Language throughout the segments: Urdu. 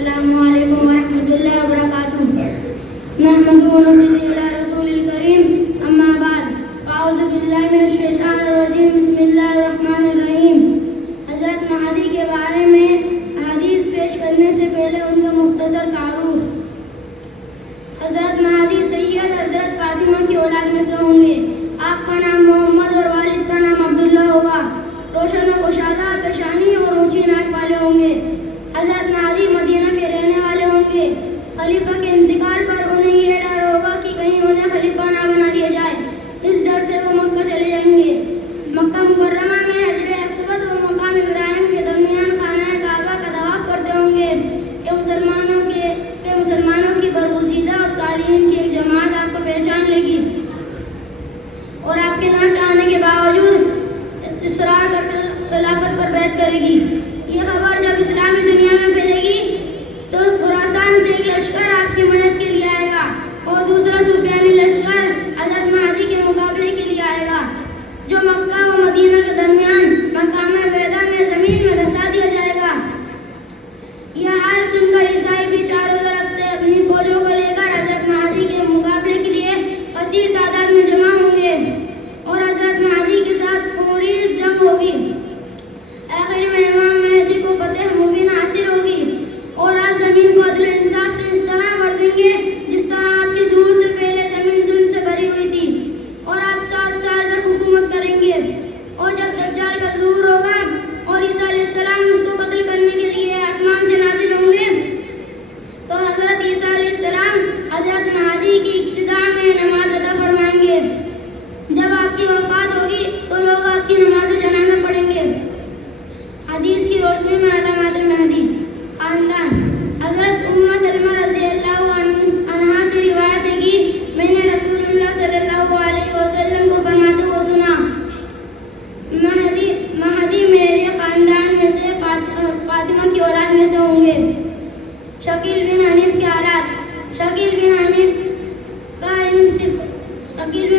السلام علیکم ورحمۃ اللہ وبرکاتہ. نحمده ونصلي على رسول الكريم اما بعد اعوذ باللہ من الشیطان الرجیم بسم اللہ الرحمن الرحیم. حضرت مہدی کے بارے میں حدیث پیش کرنے سے پہلے ان کا مختصر تعارف. حضرت مہدی سید حضرت فاطمہ کی اولاد میں سے ہوں گے. آپ کا نام محمد اور والد کا نام عبداللہ ہوگا. روشن و گشادہ پیشانی اور اونچی ناک والے ہوں گے. حضرت مہدی مدینہ کے رہنے والے ہوں گے. خلیفہ کے انتقال پر انہیں یہ ڈر ہوگا کہ کہیں انہیں خلیفہ نہ بنا دیا جائے. اس ڈر سے وہ مکہ چلے جائیں گے. مکہ مکرمہ میں حجر اسود و مقام ابراہیم کے درمیان خانہ کعبہ کا طواف کرتے ہوں گے کہ مسلمانوں کی برگزیدہ اور صالحین کی ایک جماعت آپ کو پہچان لے گی اور آپ کے نہ چاہنے کے باوجود اصرار کر خلافت پر بیعت کرے گی. یہ خبر جب اسلامی دنیا میں پھیلے گی تو خراسان سے ایک لشکر آپ کی مدد کے لیے آئے گا اور دوسرا سفیانی لشکر حضرت مہدی کے مقابلے کے لیے آئے گا جو مکہ و مدینہ کے درمیان مقام بیدا میں زمین میں دھسا دیا جائے گا. یہ حال سن کر عیسائی بھی چاروں طرف سے اپنی فوجوں کو لے کر حضرت مہدی کے مقابلے کے لیے کثیر تعداد میں جمع ہوں گے اور حضرت مہدی کے ساتھ پوری جنگ ہوگی. آخر میں امام مہدی کو فتح مبین حاصل ہوگی اور آپ زمین کو عدل انصاف سے اس طرح بھر دیں گے جس طرح آپ کے ظہور سے پہلے زمین ظلم سے بھری ہوئی تھی اور آپ 7 سال تک حکومت کریں گے. اور جب دجال کا ظہور ہوگا اور عیسیٰ علیہ السلام اس کو قتل کرنے کے لیے آسمان سے نازل ہوں گے تو حضرت عیسیٰ علیہ السلام حضرت مہدی کی ابتداء میں نماز ادا فرمائیں گے. جب آپ کی وفات ہوگی تو لوگ آپ کی نماز جنازہ پڑھیں گے. حدیث کی روشنی میں علامات مہدی. خاندان. حضرت ام سلمہ رضی اللہ عنہا سے روایت ہے کہ میں نے رسول اللہ صلی اللہ علیہ وسلم کو فرماتے ہوئے سنا مہدی میرے خاندان میں سے فاطمہ کی اولاد میں سے ہوں گے. شکیل بن حنیف کے حالات. شکیل بن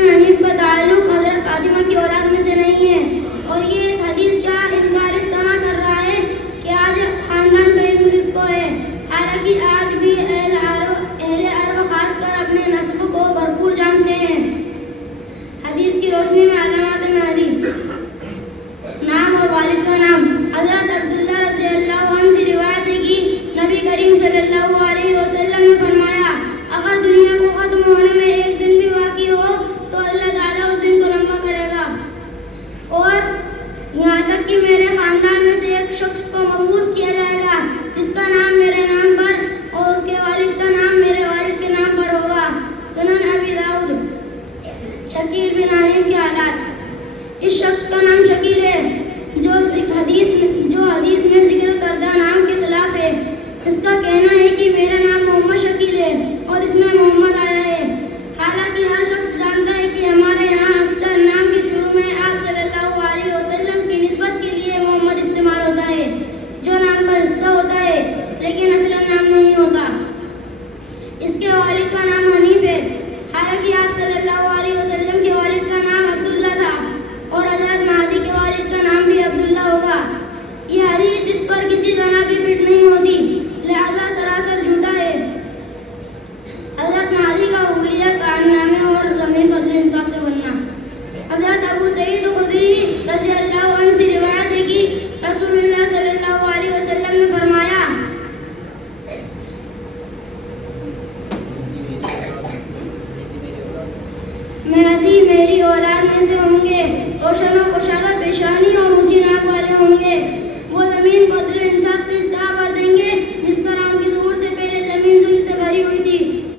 حنیف کا تعلق حضرت فاطمہ کی اولاد میں سے نہیں ہے